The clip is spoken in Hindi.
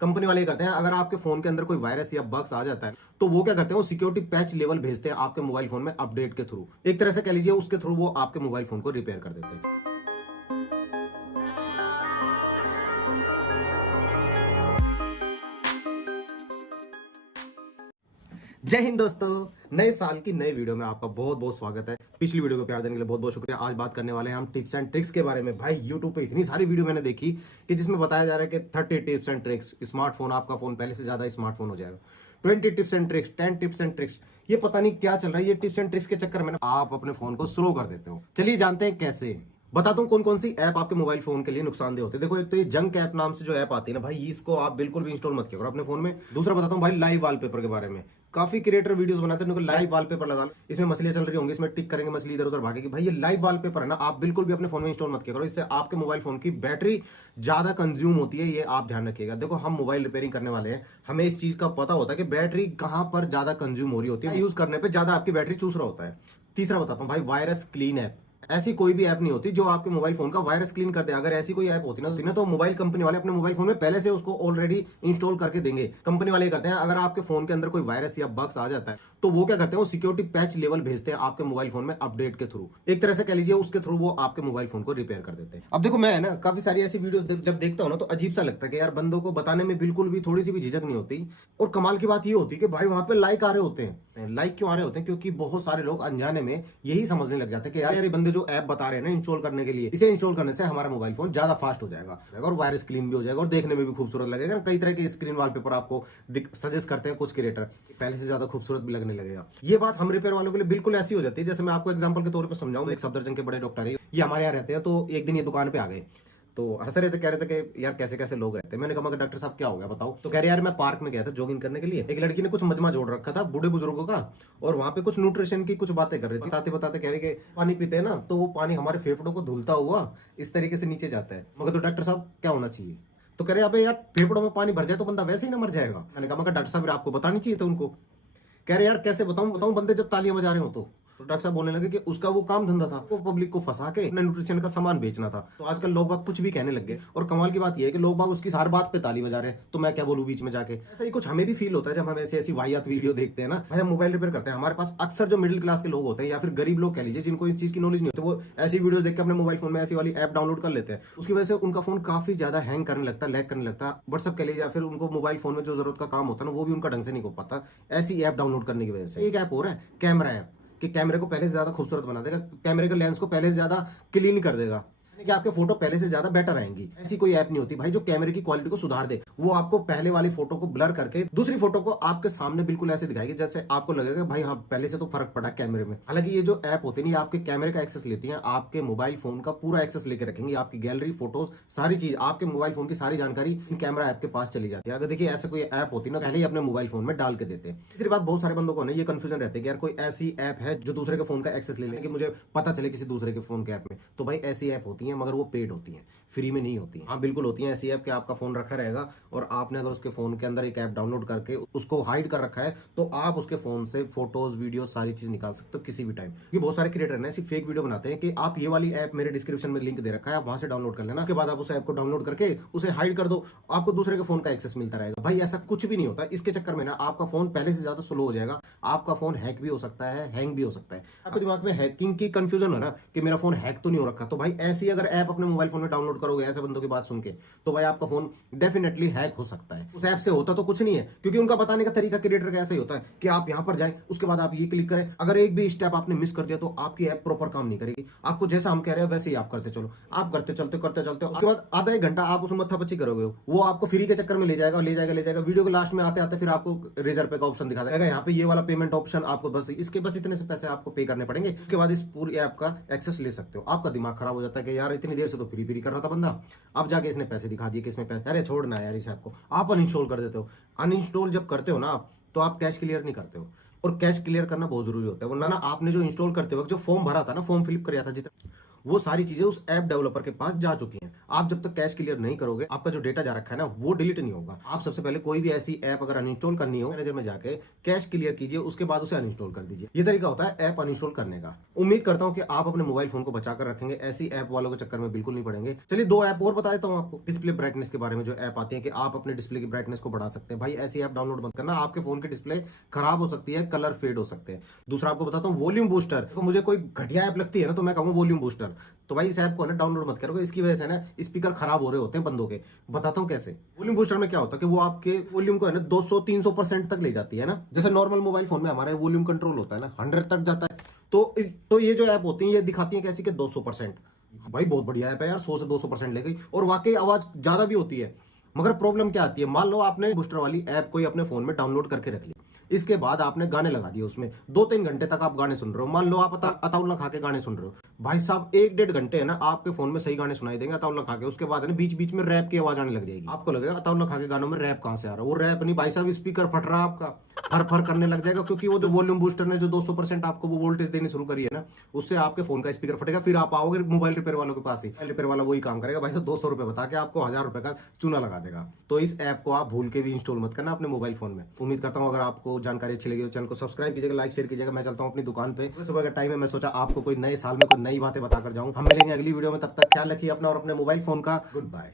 कंपनी वाले करते हैं, अगर आपके फोन के अंदर कोई वायरस या बग्स आ जाता है तो वो क्या करते हैं, वो सिक्योरिटी पैच लेवल भेजते हैं आपके मोबाइल फोन में अपडेट के थ्रू। एक तरह से कह लीजिए उसके थ्रू वो आपके मोबाइल फोन को रिपेयर कर देते हैं। जय हिंद दोस्तों, नए साल की नई वीडियो में आपका बहुत बहुत स्वागत है। पिछली वीडियो को प्यार देने के लिए बहुत बहुत शुक्रिया। आज बात करने वाले हैं हम टिप्स एंड ट्रिक्स के बारे में। भाई यूट्यूब पे इतनी सारी वीडियो मैंने देखी कि जिसमें बताया जा रहा है कि 30 टिप्स एंड ट्रिक्स, स्मार्टफोन, आपका फोन पहले से ज्यादा स्मार्टफोन हो जाएगा। 20 tips and tricks, 10 tips and tricks, ये पता नहीं क्या चल रहा है। ये टिप्स एंड ट्रिक्स के चक्कर में ना आप अपने फोन को स्लो कर देते हो। चलिए जानते हैं कैसे। बताता हूँ कौन कौन सी ऐप आपके मोबाइल फोन के लिए नुकसानदेह होते हैं। देखो, एक तो ये जंक ऐप नाम से जो ऐप आती है ना भाई, इसको आप बिल्कुल भी इंस्टॉल मत किया करो अपने फोन में। दूसरा बताता हूँ भाई लाइव वॉलपेपर के बारे में। काफी क्रिएटर वीडियोस बनाते हैं, उनको लाइव वॉलपेपर लगा लो, इसमें मछलियां चल रही होंगी, इसमें टिक करेंगे, मछली इधर उधर भागेगी। भाई ये लाइव वॉलपेपर है ना, आप बिल्कुल भी अपने फोन में इंस्टॉल मत किया करो। इससे आपके मोबाइल फोन की बैटरी ज्यादा कंज्यूम होती है, ये आप ध्यान रखिएगा। देखो, हम मोबाइल रिपेयरिंग करने वाले हैं, हमें इस चीज का पता होता है कि बैटरी कहां पर ज्यादा कंज्यूम हो रही होती है, यूज करने पर ज्यादा आपकी बैटरी चूस रहा होता है। तीसरा बताता हूँ भाई, वायरस क्लीन ऐप। ऐसी कोई भी ऐप नहीं होती जो आपके मोबाइल फोन का वायरस क्लीन कर दे। अगर ऐसी कोई ऐप होती ना तो मोबाइल कंपनी वाले अपने मोबाइल फोन में पहले से उसको ऑलरेडी इंस्टॉल करके देंगे। कंपनी वाले करते हैं, अगर आपके फोन के अंदर कोई वायरस या बग्स आ जाता है तो वो क्या करते हैं, वो सिक्योरिटी पैच लेवल भेजते हैं आपके मोबाइल फोन में अपडेट के थ्रू। एक तरह से कह लीजिए उसके थ्रू वो आपके मोबाइल फोन को रिपेयर कर देते हैं। अब देखो, मैं ना काफी सारी ऐसी वीडियोस जब देखता हूँ ना तो अजीब सा लगता है कि यार बंदों को बताने में बिल्कुल भी थोड़ी सी भी झिझक नहीं होती। और कमाल की बात ये होती है कि भाई वहां पे लाइक आ रहे होते हैं। लाइक क्यों आ रहे होते हैं? क्योंकि बहुत सारे लोग अनजाने में यही समझने लग जाते हैं कि यार ये बंदे जो ऐप बता रहे हैं ना इंस्टॉल करने के लिए, इसे इंस्टॉल करने से हमारा मोबाइल फोन ज्यादा फास्ट हो जाएगा और वायरस क्लीन भी हो जाएगा और देखने में भी खूबसूरत लगेगा। कई तरह के स्क्रीन वॉलपेपर आपको सजेस्ट करते हैं कुछ क्रिएटर, पहले से ज्यादा खूबसूरत भी लगने लगेगा। ये बात हम रिपेयर वालों के लिए बिल्कुल ऐसी हो जाती है। जैसे मैं आपको एग्जांपल के तौर पे समझाऊं, एक सफदरजंग के बड़े डॉक्टर है, ये हमारे यहाँ रहते हैं। तो एक दिन ये दुकान पे आ गए तो हंस रहे थे, कह रहे थे कि यार कैसे कैसे लोग रहते हैं। मैंने कहा डॉक्टर साहब क्या हो गया बताओ? तो कह रहे यार मैं पार्क में गया था जॉगिंग करने के लिए, एक लड़की ने कुछ मजमा जोड़ रखा था बूढ़े बुजुर्गों का, और वहां पे कुछ न्यूट्रिशन की कुछ बातें कर रही थी। बताते बताते कह रही कि पानी पीते हैं ना तो वो पानी हमारे फेफड़ों को धुलता हुआ इस तरीके से नीचे जाता है। मगर तो डॉक्टर साहब क्या होना चाहिए? तो कह रहे अबे यार फेफड़ों में पानी भर जाए तो बंदा वैसे ही ना मर जाएगा। मैंने कहा डॉक्टर साहब आपको बतानी चाहिए था उनको। कह रहे यार कैसे बताऊं बंदे जब तालियां बजा रहे हो तो डॉक्टर साहब बोलने लगे कि उसका वो काम धंधा था, वो पब्लिक को फंसा के अपने न्यूट्रिशन का सामान बेचना था। तो आजकल लोग बाग कुछ भी कहने लग गए और कमाल की बात यह है कि लोग बाग उसकी हर बात पे ताली बजा रहे हैं। तो मैं क्या बोलूं बीच में जाके? ऐसा ही कुछ हमें भी फील होता है जब हम ऐसी वाहियात वीडियो देखते हैं ना। भाई हम मोबाइल रिपेयर करते हैं, हमारे पास अक्सर जो मिडिल क्लास के लोग होते हैं या फिर गरीब लोग कह लीजिए, जिनको इस चीज की नॉलेज नहीं होती, वो ऐसी वीडियो देख के अपने मोबाइल फोन में ऐसी वाली ऐप डाउनलोड कर लेते हैं। उसकी वजह से उनका फोन काफी ज्यादा हैंग करने लगता है, लैग करने लगता है, व्हाट्सएप कह लीजिए, या फिर उनको मोबाइल फोन में जो जरूरत का काम होता है ना वो भी उनका ढंग से नहीं हो पाता ऐसी ऐप डाउनलोड करने की वजह से। एक ऐप हो रहा है कैमरा ऐप, कि कैमरे को पहले से ज्यादा खूबसूरत बना देगा, कैमरे के लेंस को पहले से ज्यादा क्लीन कर देगा, कि आपके फोटो पहले से ज्यादा बेटर आएंगी। ऐसी कोई ऐप नहीं होती भाई जो कैमरे की क्वालिटी को सुधार दे। वो आपको पहले वाली फोटो को ब्लर करके दूसरी फोटो को आपके सामने बिल्कुल ऐसे दिखाएगी जैसे आपको लगेगा भाई हाँ पहले से तो फर्क पड़ा कैमरे में। हालांकि ये जो ऐप होती है ना, आपके कैमरे का एक्सेस लेती है, आपके मोबाइल फोन का पूरा एक्सेस लेके रखेंगे, आपकी गैलरी, फोटोज, सारी चीज, आपके मोबाइल फोन की सारी जानकारी इन कैमरा ऐप के पास चली जाती है। अगर देखिए ऐसा कोई ऐप होती ना, पहले ही अपने मोबाइल फोन में डाल के देते हैं। तीसरी बात, बहुत सारे बंदों को ना ये कंफ्यूजन रहती है कि यार कोई ऐसी ऐप है जो दूसरे के फोन का एक्सेस ले ले कि मुझे पता चले किसी दूसरे के फोन के ऐप में। तो भाई ऐसी ऐप होती है मगर वो पेड होती है, फ्री में नहीं होती है। हाँ बिल्कुल होती है ऐसी ऐप कि आपका फोन रखा रहेगा और आपने अगर उसके फोन के अंदर एक ऐप डाउनलोड करके उसको हाइड कर रखा है तो आप उसके फोन से फोटोज, वीडियो, सारी चीज निकाल सकते हो किसी भी टाइम। ये बहुत सारे क्रिएटर ने ऐसी फेक वीडियो बनाते हैं कि आप ये वाली ऐप मेरे डिस्क्रिप्शन में लिंक दे रखा है, आप वहां से डाउनलोड कर लेना, उसके बाद आप उस ऐप को डाउनलोड करके उसे हाइड कर दो, आपको दूसरे के फोन का एक्सेस मिलता रहेगा। भाई ऐसा कुछ भी नहीं होता। इसके चक्कर में ना आपका फोन पहले से ज्यादा स्लो हो जाएगा, आपका फोन हैक भी हो सकता है, हैंग भी हो सकता है। आपके दिमाग में हैकिंग की कंफ्यूजन है ना कि मेरा फोन हैक तो नहीं हो रखा, तो भाई ऐसी अगर ऐप अपने मोबाइल फोन में डाउनलोड करोगे ऐसे बंदों की बात सुन के, तो भाई आपका फोन डेफिनेटली हैक हो सकता है। उस ऐप से होता तो कुछ नहीं है, क्योंकि उनका बताने का तरीका क्रिएटर का ऐसा ही होता है कि आप यहां पर जाएं, उसके बाद आप ये क्लिक करें, अगर एक भी स्टेप आपने मिस कर दिया तो आपकी ऐप प्रॉपर काम नहीं करेगी। आपको जैसा हम कह रहे हैं वैसे ही आप करते चलो, आप करते चलते उसके बाद आधा एक घंटा आप उसमें मत्थापच्ची करोगे, वो आपको फ्री के चक्कर में ले जाएगा वीडियो के लास्ट में आते आते फिर आपको रिजर्व पे का ऑप्शन दिखा देगा, यहाँ पे ये वाला पेमेंट ऑप्शन आपको बस इतने से पैसे आपको पे करने पड़ेंगे, उसके बाद इस पूरी ऐप का एक्सेस ले सकते हो। आपका दिमाग खराब हो जाता है कि यार इतनी देर से तो फ्री कर रहा था बंदा, अब जाके इसने पैसे दिखा दिए कि इसमें पैसे, अरे छोड़ना यार इस ऐप को, आप अनइंस्टॉल कर देते हो। अनइंस्टॉल जब करते हो ना आप, तो आप कैश क्लियर नहीं करते हो, और कैश क्लियर करना बहुत जरूरी होता है, वरना ना आपने जो इंस्टॉल करते वक्त जो फॉर्म भरा था ना, फॉर्म फिलअप किया था जितना, वो सारी चीजें उस ऐप डेवलपर के पास जा चुकी हैं। आप जब तक कैश क्लियर नहीं करोगे, आपका जो डेटा जा रखा है ना, वो डिलीट नहीं होगा। आप सबसे पहले कोई भी ऐसी ऐप अगर अनइंस्टॉल करनी हो, मैनेजर में जाके कैश क्लियर कीजिए, उसके बाद उसे अनइंस्टॉल कर दीजिए। ये तरीका होता है ऐप अनइंस्टॉल करने का। उम्मीद करता हूं कि आप अपने मोबाइल फोन को बचाकर रखेंगे, ऐसी ऐप वालों के चक्कर में बिल्कुल नहीं पड़ेंगे। चलिए 2 ऐप और बता देता हूं आपको डिस्प्ले ब्राइटनेस के बारे में। जो ऐप आती है कि आप अपने डिस्प्ले की ब्राइटनेस को बढ़ा सकते हैं, भाई ऐसी ऐप डाउनलोड मत करना। आपके फोन की डिस्प्ले खराब हो सकती है, कलर फेड हो सकते हैं। दूसरा आपको बताता हूं वॉल्यूम बूस्टर। तो मुझे कोई घटिया ऐप लगती है ना, तो मैं कहूँ वॉल्यूम बूस्टर। तो भाई इस ऐप को ना डाउनलोड मत करो, इसकी वजह से ना स्पीकर खराब हो रहे होते हैं बंदों के। बताता हूँ कैसे। वॉल्यूम बूस्टर में क्या होता है कि वो आपके वॉल्यूम को है ना 200-300% तक ले जाती है ना। जैसे नॉर्मल मोबाइल फोन में हमारा वॉल्यूम कंट्रोल होता है ना 100 तक जाता है। तो ये जो ऐप होती है ये दिखाती है कैसी कि 200%। भाई बहुत बढ़िया ऐप है यार, 100 से 200% ले गई और वाकई आवाज ज्यादा भी होती है। मगर प्रॉब्लम क्या आती है, मान लो आपने बूस्टर वाली ऐप कोई अपने फोन में डाउनलोड करके रख ली, इसके बाद आपने गाने लगा दिए उसमें, 2-3 घंटे तक आप गाने सुन रहे हो। मान लो आप अताउल्ला खा के गाने सुन रहे हो, भाई साहब 1-1.5 घंटे है ना आपके फोन में सही गाने सुनाई देंगे अताउल्ला खा के। उसके बाद है ना बीच बीच में रैप की आवाज आने लग जाएगी। आपको लगेगा अताउल्ला खा के गानों में रैप कहां से आ रहा है। वो रैप नहीं भाई साहब, स्पीकर फट रहा है आपका, फर फर करने लग जाएगा। क्योंकि वो जो वॉल्यूम बूस्टर ने जो 200% आपको वो वोल्टेज देनी शुरू करी है ना, उससे आपके फोन का स्पीकर फटेगा। फिर आप आओगे मोबाइल रिपेयर वालों के पास ही, रिपेयर वाला वही काम करेगा भाई साहब, 200 रुपए बता के आपको 1000 रुपए का चूना लगा देगा। तो इस ऐप को आप भूल के भी इंस्टॉल मत करना अपने मोबाइल फोन में। उम्मीद करता हूं अगर आपको जानकारी अच्छी लगी तो चैनल को सब्सक्राइब कीजिएगा, लाइक शेयर कीजिएगा। मैं चलता हूं अपनी दुकान पे, सुबह का टाइम है, मैं सोचा आपको कोई नए साल में कोई नई बातें बताकर जाऊं। हम मिलेंगे अगली वीडियो में, तब तक ख्याल रखिए अपना और अपने मोबाइल फोन का। Good bye.